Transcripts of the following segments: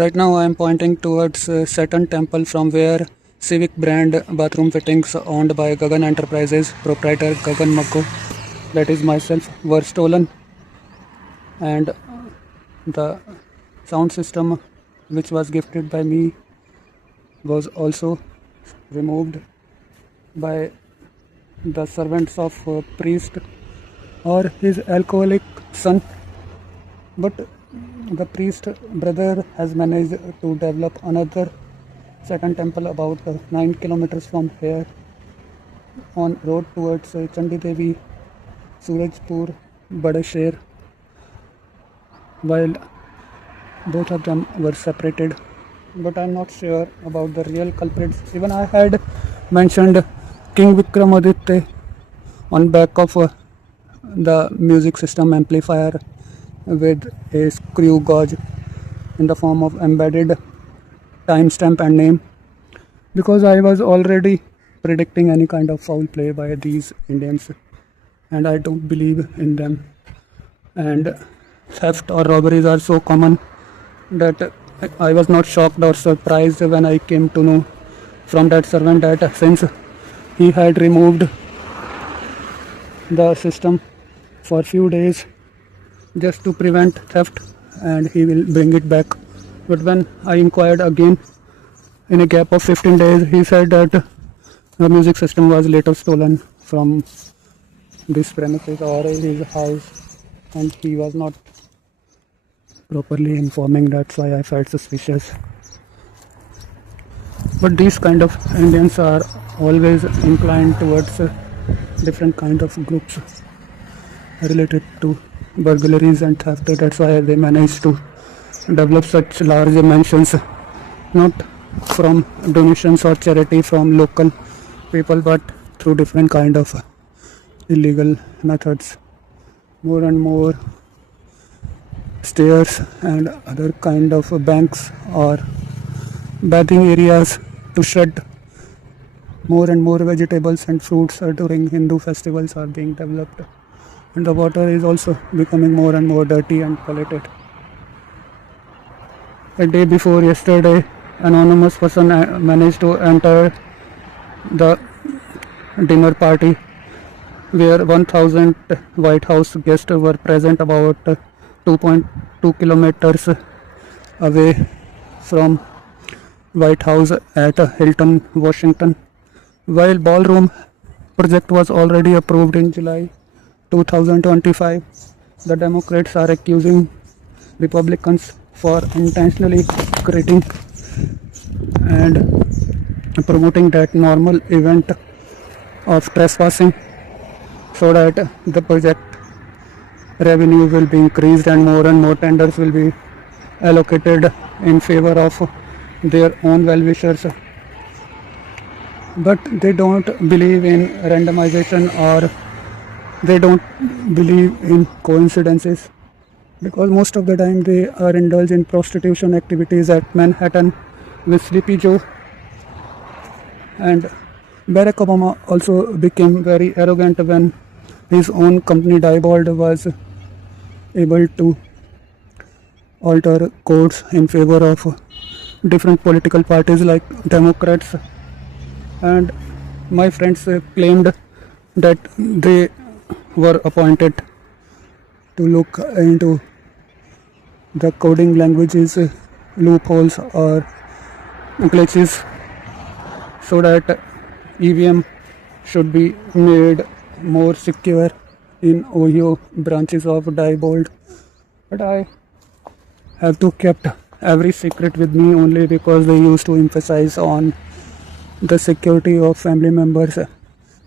Right now I am pointing towards Saturn Temple from where Civic brand bathroom fittings owned by Gagan Enterprises proprietor Gagan Maggo, that is myself, were stolen, and the sound system which was gifted by me was also removed by the servants of priest or his alcoholic son. But the priest brother has managed to develop another Saturn temple about 9 kilometers from here on road towards Chandi Devi, Surajpur, Badasher, while both of them were separated. But I'm not sure about the real culprits. Even I had mentioned King Vikramaditya on back of the music system amplifier with a screw gauge in the form of embedded timestamp and name, because I was already predicting any kind of foul play by these Indians and I don't believe in them. And theft or robberies are so common that I was not shocked or surprised when I came to know from that servant that since he had removed the system for few days just to prevent theft and he will bring it back. But when I inquired again in a gap of 15 days, he said that the music system was later stolen from this premises or his house and he was not properly informing. That's why I felt suspicious. But these kind of Indians are always inclined towards different kind of groups related to burglaries and theft. That's why they managed to develop such large mansions, not from donations or charity from local people, but through different kind of illegal methods. More and more stairs and other kind of banks or bathing areas to shed more and more vegetables and fruits during Hindu festivals are being developed, and the water is also becoming more and more dirty and polluted. A day before yesterday, anonymous person managed to enter the dinner party where 1000 White House guests were present about 2.2 kilometers away from White House at Hilton, Washington. While ballroom project was already approved in July 2025, the Democrats are accusing Republicans for intentionally creating and promoting that normal event of trespassing so that the project revenue will be increased and more tenders will be allocated in favor of their own well-wishers. But they don't believe in randomization or they don't believe in coincidences, because most of the time they are indulged in prostitution activities at Manhattan with Sleepy Joe. And Barack Obama also became very arrogant when his own company Diebold was able to alter codes in favor of different political parties like Democrats. And my friends claimed that they were appointed to look into the coding languages loopholes or glitches so that EVM should be made more secure in Ohio branches of Diebold. But I have to kept every secret with me only because they used to emphasize on the security of family members,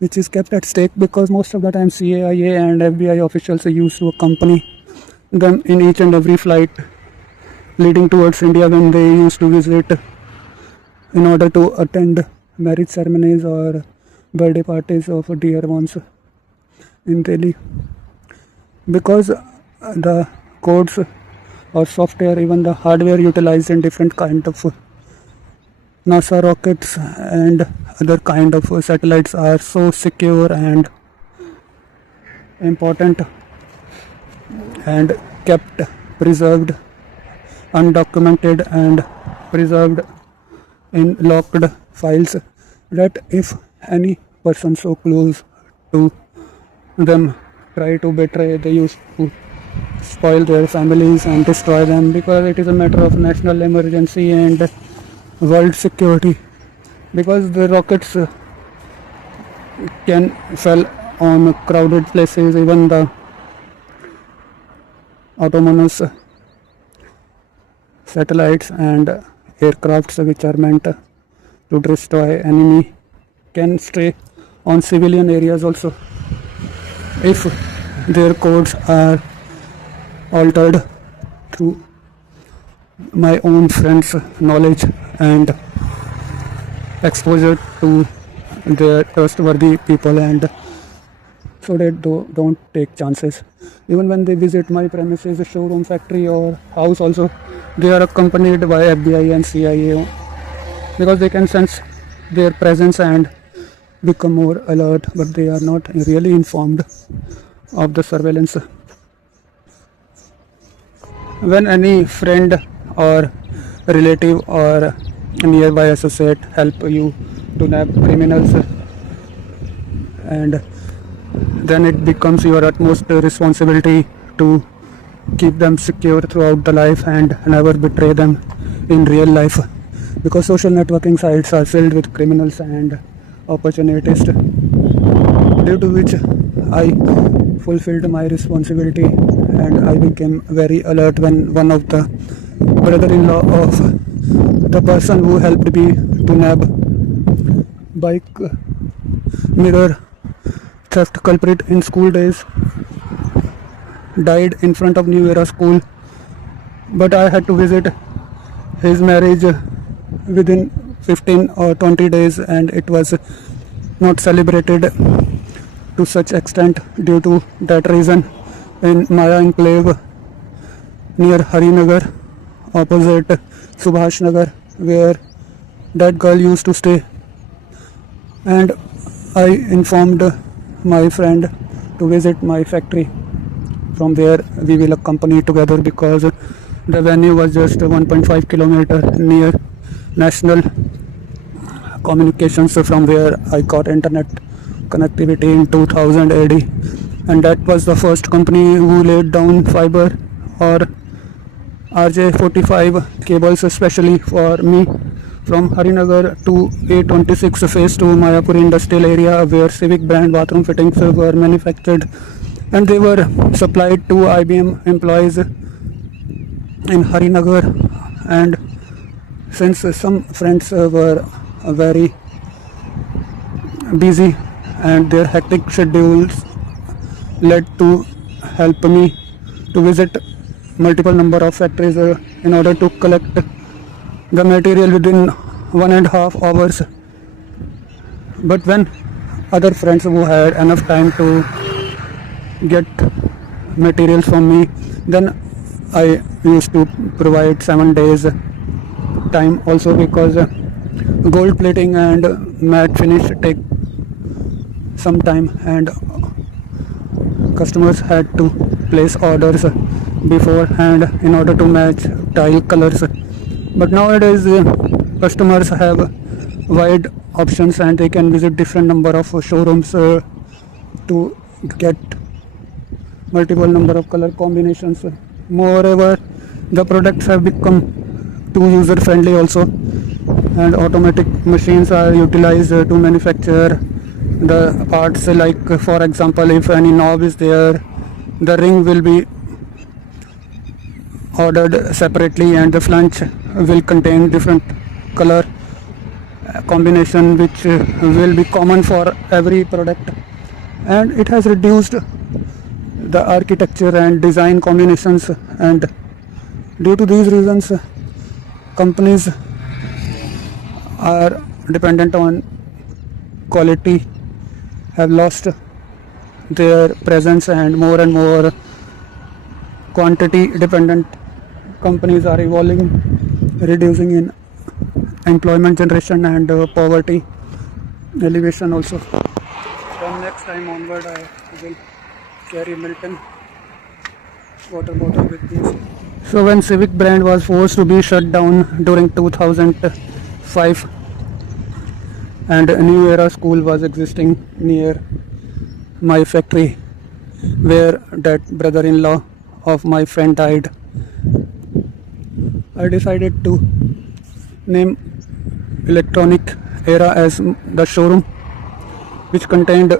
which is kept at stake because most of the time CIA and FBI officials used to accompany them in each and every flight leading towards India when they used to visit in order to attend marriage ceremonies or birthday parties of dear ones in Delhi. Because the codes or software, even the hardware utilized in different kind of NASA rockets and other kind of satellites are so secure and important and kept preserved undocumented and preserved in locked files, that if any person so close to them try to betray, they used to spoil their families and destroy them, because it is a matter of national emergency and world security, because the rockets can fall on crowded places. Even the autonomous satellites and aircrafts which are meant to destroy enemy can stray on civilian areas also, if their codes are altered through my own friends' knowledge and exposure to their trustworthy people, and so they don't take chances. Even when they visit my premises, showroom, factory or house also, they are accompanied by FBI and CIA, because they can sense their presence and become more alert, but they are not really informed of the surveillance. When any friend or relative or nearby associate help you to nab criminals, and then it becomes your utmost responsibility to keep them secure throughout the life and never betray them in real life, because social networking sites are filled with criminals and opportunists, due to which I fulfilled my responsibility and I became very alert when one of the brother-in-law of the person who helped me to nab bike mirror theft culprit in school days died in front of New Era School, but I had to visit his marriage within 15 or 20 days, and it was not celebrated to such extent due to that reason. In Maya Enclave near Harinagar, opposite Subhash Nagar, where that girl used to stay, and I informed my friend to visit my factory. From there we will accompany together, because the venue was just 1.5 kilometer near national communications, from where I got internet connectivity in 2000 AD, and that was the first company who laid down fiber or RJ45 cables especially for me from Harinagar to A26 phase 2 Mayapur industrial area, where Civic brand bathroom fittings were manufactured, and they were supplied to IBM employees in Harinagar. And since some friends were very busy and their hectic schedules led to help me to visit multiple number of factories in order to collect the material within 1.5 hours. But when other friends who had enough time to get materials from me, then I used to provide 7 days time also, because gold plating and matte finish take some time and customers had to place orders beforehand in order to match tile colors. But nowadays customers have wide options and they can visit different number of showrooms to get multiple number of color combinations. Moreover, the products have become too user friendly also, and automatic machines are utilized to manufacture the parts. Like for example, if any knob is there, the ring will be ordered separately and the flange will contain different color combination, which will be common for every product, and it has reduced the architecture and design combinations. And due to these reasons, companies are dependent on quality have lost their presence, and more quantity dependent companies are evolving, reducing in employment generation and poverty elevation also. From next time onward, I will carry Milton water bottle with me. So when Civic brand was forced to be shut down during 2005 and a New Era school was existing near my factory where that brother-in-law of my friend died, I decided to name Electronic Era as the showroom, which contained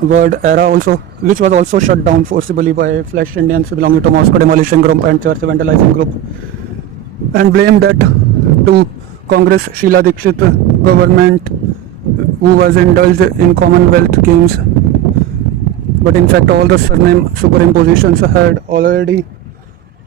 word Era also, which was also shut down forcibly by Flash Indians belonging to Moscow Demolition Group and Church Vandalizing Group, and blamed that to Congress Sheila Dikshit government, who was indulged in Commonwealth Games. But in fact, all the surname superimpositions had already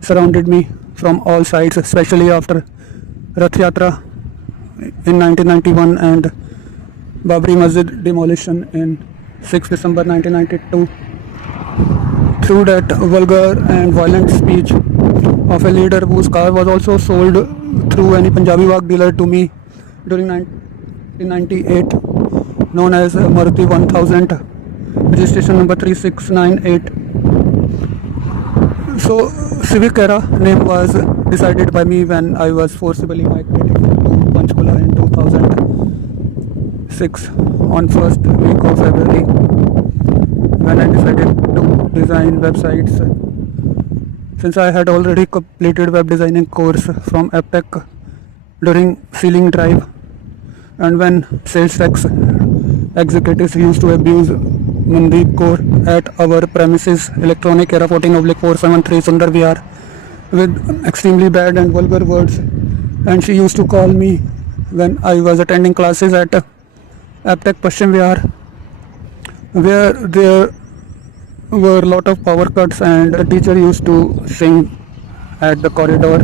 surrounded me from all sides, especially after Rath Yatra in 1991 and Babri Masjid demolition in 6 December 1992. Through that vulgar and violent speech of a leader whose car was also sold through any Punjabi Wagh dealer to me during 1998, known as Maruti 1000, registration number 3698. So Civic Era name was decided by me when I was forcibly migrated to Panchkula in 2006 on first week of February, when I decided to design websites. Since I had already completed web designing course from Aptech during ceiling drive, and when sales tax executives used to abuse Mandeep Kaur at our premises, Electronic Era 14/473 Sundar Vihar, with extremely bad and vulgar words, and she used to call me when I was attending classes at Aptech Paschim Vihar, where there were a lot of power cuts, and the teacher used to sing at the corridor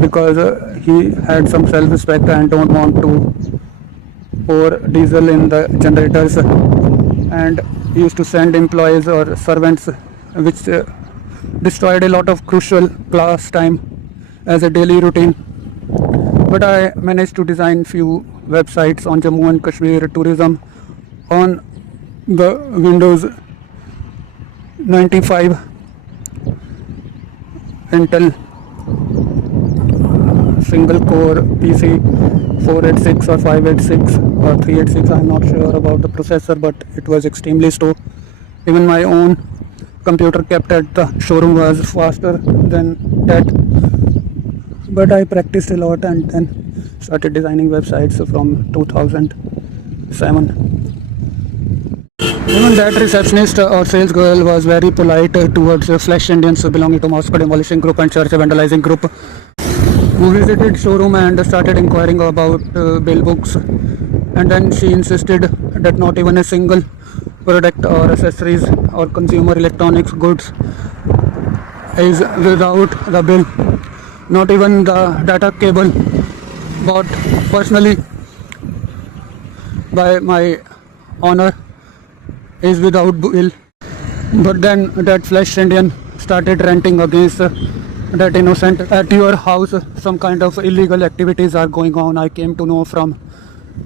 because he had some self-respect and don't want to pour diesel in the generators, and used to send employees or servants, which destroyed a lot of crucial class time as a daily routine. But I managed to design few websites on Jammu and Kashmir tourism on the Windows 95 Intel single core PC 486 or 586 or 386. I'm not sure about the processor, but it was extremely slow. Even my own computer kept at the showroom was faster than that. But I practiced a lot and then started designing websites from 2007. Even that receptionist or sales girl was very polite towards Flash Indians belonging to Moscow Demolition Group and Church Vandalizing Group, who visited showroom and started inquiring about bill books. And then she insisted that not even a single product or accessories or consumer electronics goods is without the bill. Not even the data cable bought personally by my owner is without bill. But then that Flash Indian started ranting against that innocent. At your house some kind of illegal activities are going on, I came to know from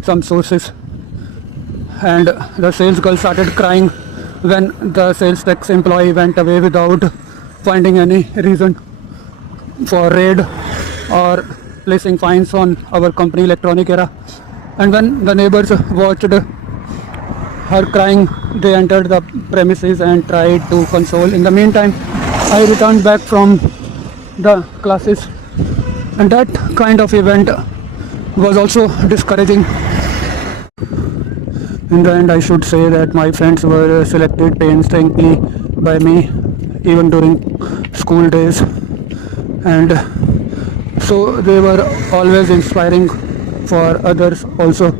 some sources. And the sales girl started crying when the sales tax employee went away without finding any reason for raid or placing fines on our company Electronic Era. And when the neighbors watched her crying, they entered the premises and tried to console. In the meantime, I returned back from the classes, and that kind of event was also discouraging. In the end, I should say that my friends were selected painstakingly by me even during school days, and so they were always inspiring for others also,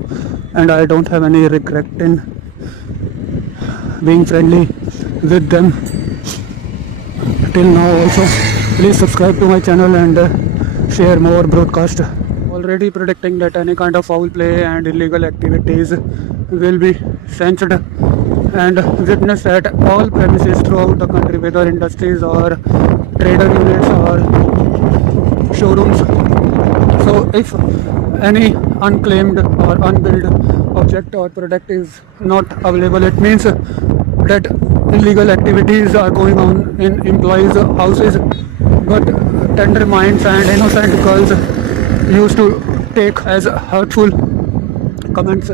and I don't have any regret in being friendly with them till now also. Please subscribe to my channel and share more broadcast. Already predicting that any kind of foul play and illegal activities will be censored and witnessed at all premises throughout the country, whether industries or trader units or showrooms. So if any unclaimed or unbilled object or product is not available, it means that illegal activities are going on in employees' houses. But tender minds and innocent girls used to take as hurtful comments.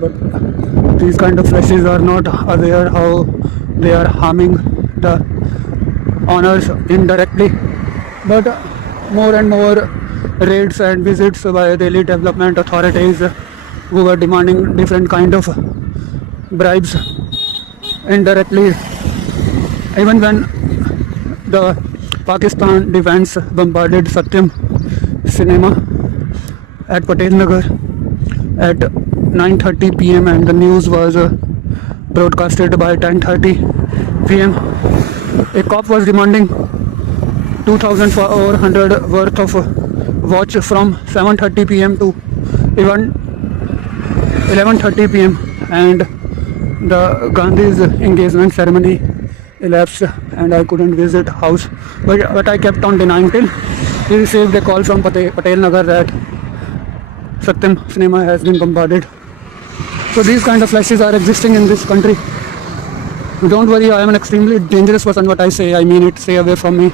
But these kind of flashes are not aware how they are harming the honors indirectly. But more and more raids and visits by Delhi development authorities who were demanding different kind of bribes indirectly. Even when the Pakistan defense bombarded Satyam cinema at Patel Nagar at 9:30 p.m. and the news was broadcasted by 10:30 p.m. A cop was demanding 2,400 worth of watch from 7:30 p.m. to even 11:30 p.m. and the Gandhi's engagement ceremony elapsed and I couldn't visit house, but I kept on denying till he received a call from Patel Nagar that Satyam cinema has been bombarded. So these kind of flashes are existing in this country. Don't worry, I am an extremely dangerous person. What I say, I mean it. Stay away from me.